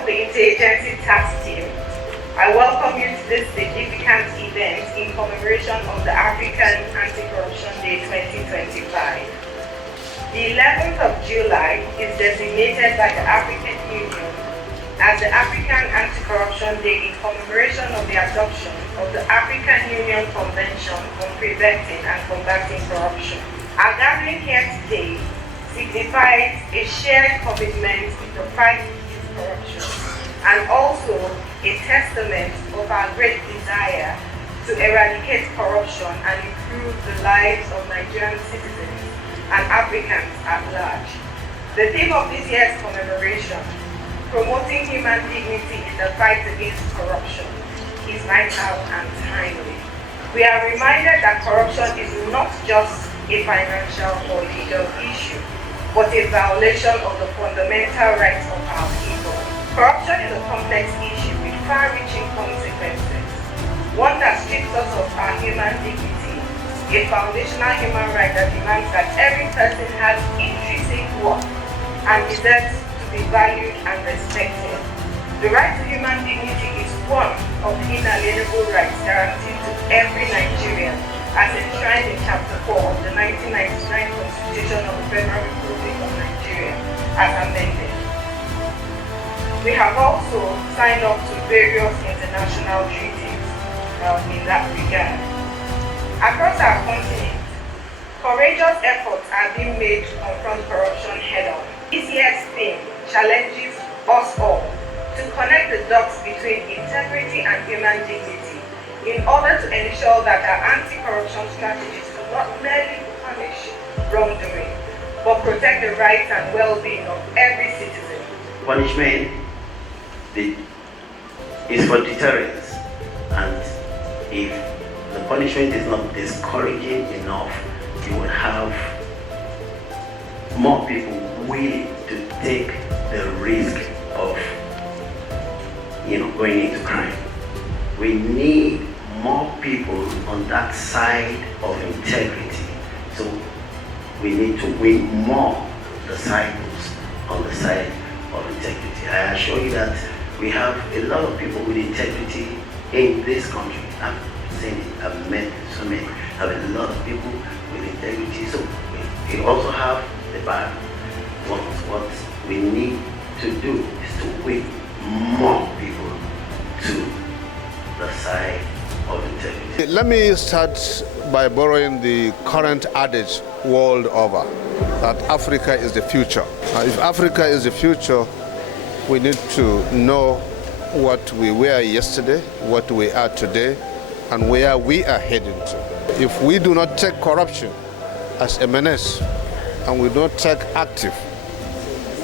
of the Interagency Task Team, I welcome you to this significant event in commemoration of the African Anti-Corruption Day 2025. The 11th of July is designated by the African Union as the African Anti-Corruption Day in commemoration of the adoption of the African Union Convention on Preventing and Combating Corruption. Our gathering here today signifies a shared commitment to the fight against corruption and also a testament of our great desire to eradicate corruption and improve the lives of Nigerian citizens and Africans at large. The theme of this year's commemoration, promoting human dignity in the fight against corruption, is vital and timely. We are reminded that corruption is not just a financial or legal issue, but a violation of the fundamental rights of our people. Corruption is a complex issue with far-reaching consequences, one that strips us of our human dignity, a foundational human right that demands that every person has intrinsic worth and deserves to be valued and respected. The right to human dignity is one of the inalienable rights guaranteed to every Nigerian as enshrined in Chapter 4 of the 1999 Constitution of the Federal Republic of Nigeria, as amended. We have also signed up to various international treaties in that regard. Across our continent, courageous efforts are being made to confront corruption head-on. This year's theme challenges us all to connect the dots between integrity and human dignity in order to ensure that our anti-corruption strategies do not merely punish wrongdoing, but protect the rights and well-being of every citizen. Punishment is for deterrence, and if the punishment is not discouraging enough, you will have more people willing to take the risk of going into crime. We need more people on that side of integrity. So we need to win more disciples on the side of integrity. I assure you that we have a lot of people with integrity in this country. I've seen it, I've met so many. I have a lot of people with integrity. So we also have the bad ones. What we need to do is to win more people to the side of integrity. Let me start by borrowing the current adage world over, that Africa is the future. If Africa is the future, we need to know what we were yesterday, what we are today, and where we are heading to. If we do not take corruption as a menace, and we don't take active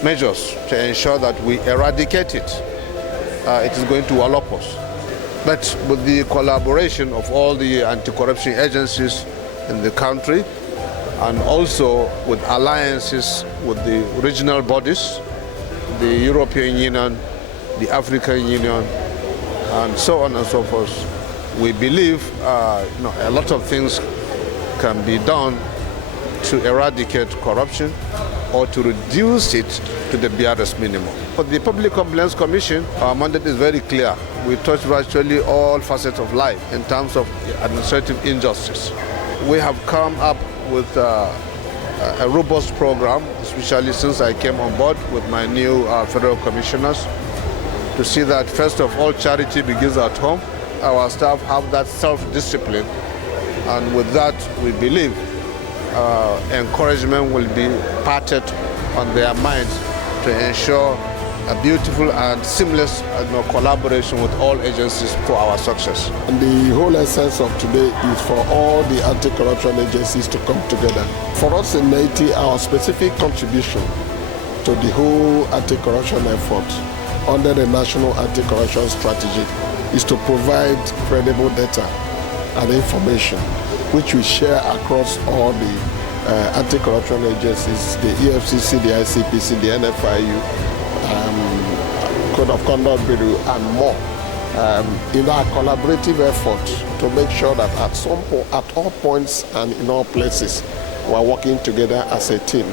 measures to ensure that we eradicate it, it is going to wallop us. But with the collaboration of all the anti-corruption agencies in the country, and also with alliances with the regional bodies, the European Union, the African Union, and so on and so forth, we believe a lot of things can be done to eradicate corruption or to reduce it to the barest minimum. For the Public Complaints Commission, our mandate is very clear. We touch virtually all facets of life in terms of administrative injustice. We have come up with a robust program, especially since I came on board with my new federal commissioners, to see that first of all, charity begins at home. Our staff have that self-discipline, and with that, we believe encouragement will be parted on their minds to ensure a beautiful and seamless collaboration with all agencies for our success. And the whole essence of today is for all the anti-corruption agencies to come together. For us in Haiti, our specific contribution to the whole anti-corruption effort under the National Anti-Corruption Strategy is to provide credible data and information which we share across all the anti-corruption agencies, the EFCC, the ICPC, the NFIU, Code of Conduct Bureau, and more, in our collaborative effort to make sure that at all points and in all places, we're working together as a team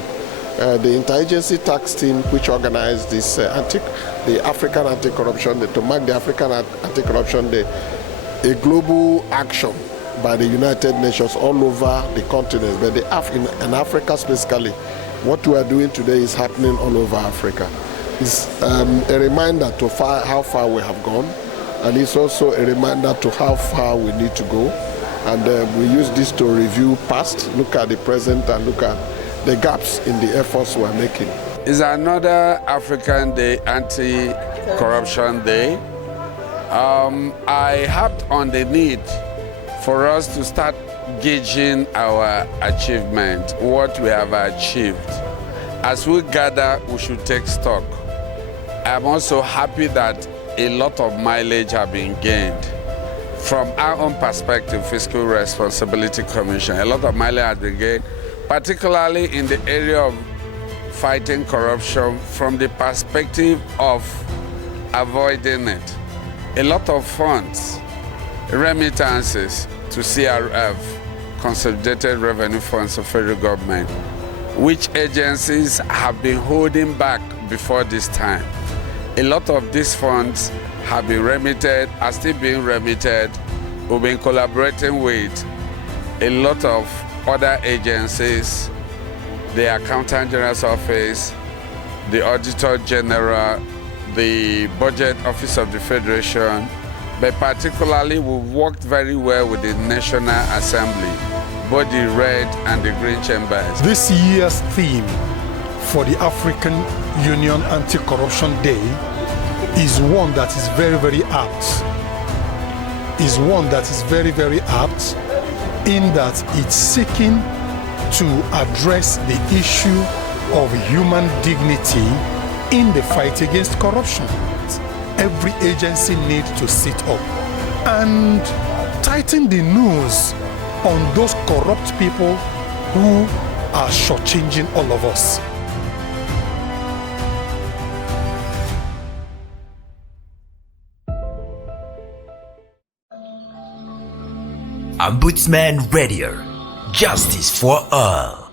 The interagency task team, which organized this the African Anti-Corruption Day, to mark the African Anti-Corruption Day, a global action by the United Nations all over the continent, but in Africa specifically, what we are doing today is happening all over Africa. It's a reminder to how far we have gone, and it's also a reminder to how far we need to go. And we use this to review past, look at the present, and look at the gaps in the efforts we're making. It's another African Day, Anti-Corruption Day. I harped on the need for us to start gauging our achievement, what we have achieved. As we gather, we should take stock. I'm also happy that a lot of mileage have been gained. From our own perspective, Fiscal Responsibility Commission, a lot of mileage has been gained, particularly in the area of fighting corruption from the perspective of avoiding it. A lot of funds, remittances to CRF, Consolidated Revenue Funds of Federal Government, which agencies have been holding back before this time. A lot of these funds have been remitted, are still being remitted. We've been collaborating with a lot of other agencies, the Accountant General's Office, the Auditor General, the Budget Office of the Federation, but particularly we've worked very well with the National Assembly, both the red and the green chambers. This year's theme for the African Union Anti-Corruption Day is one that is very, very apt. Is one that is very, very apt in that it's seeking to address the issue of human dignity in the fight against corruption. Every agency needs to sit up and tighten the noose on those corrupt people who are shortchanging all of us. Ombudsman Radio, justice for all.